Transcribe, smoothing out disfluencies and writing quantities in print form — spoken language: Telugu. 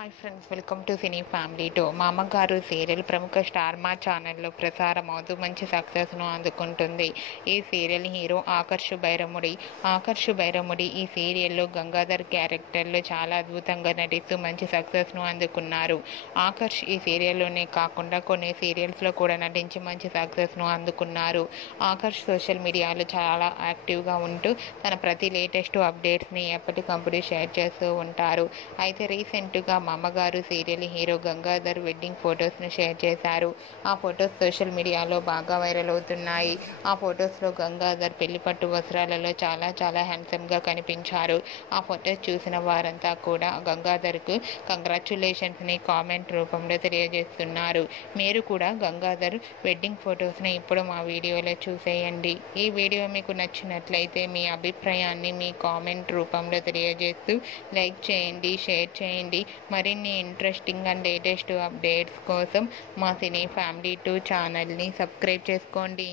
Hi friends, welcome to cine family two. మా అమ్మగారు సీరియల్ ప్రముఖ స్టార్ మా ఛానల్లో ప్రసారం అవుతూ మంచి సక్సెస్ను అందుకుంటుంది. ఈ సీరియల్ హీరో ఆకర్షు బైరముడి ఈ సీరియల్లో గంగాధర్ క్యారెక్టర్లో చాలా అద్భుతంగా నటిస్తూ మంచి సక్సెస్ను అందుకున్నారు. ఆకర్ష్ ఈ సీరియల్లోనే కాకుండా కొన్ని సీరియల్స్లో కూడా నటించి మంచి సక్సెస్ను అందుకున్నారు. ఆకర్ష్ సోషల్ మీడియాలో చాలా యాక్టివ్గా ఉంటూ తన ప్రతి లేటెస్ట్ అప్డేట్స్ని ఎప్పటికప్పుడు షేర్ చేస్తూ ఉంటారు. అయితే రీసెంట్గా మా అమ్మగారు సీరియల్ హీరో గంగాధర్ వెడ్డింగ్ ఫొటోస్ను షేర్ చేశారు. ఆ ఫొటోస్ సోషల్ మీడియాలో బాగా వైరల్ అవుతున్నాయి. ఆ ఫొటోస్లో గంగాధర్ పెళ్లిపట్టు వస్త్రాలలో చాలా హ్యాండ్సమ్గా కనిపించారు. ఆ ఫొటోస్ చూసిన వారంతా కూడా గంగాధర్కు కంగ్రాచ్యులేషన్స్ని కామెంట్ రూపంలో తెలియజేస్తున్నారు. మీరు కూడా గంగాధర్ వెడ్డింగ్ ఫొటోస్ని ఇప్పుడు మా వీడియోలో చూసేయండి. ఈ వీడియో మీకు నచ్చినట్లయితే మీ అభిప్రాయాన్ని మీ కామెంట్ రూపంలో తెలియజేస్తూ లైక్ చేయండి, షేర్ చేయండి. మరిన్ని ఇంట్రెస్టింగ్ అండ్ లేటెస్ట్ అప్డేట్స్ కోసం మా సినీ ఫ్యామిలీ 2 ఛానల్ని సబ్స్క్రైబ్ చేసుకోండి.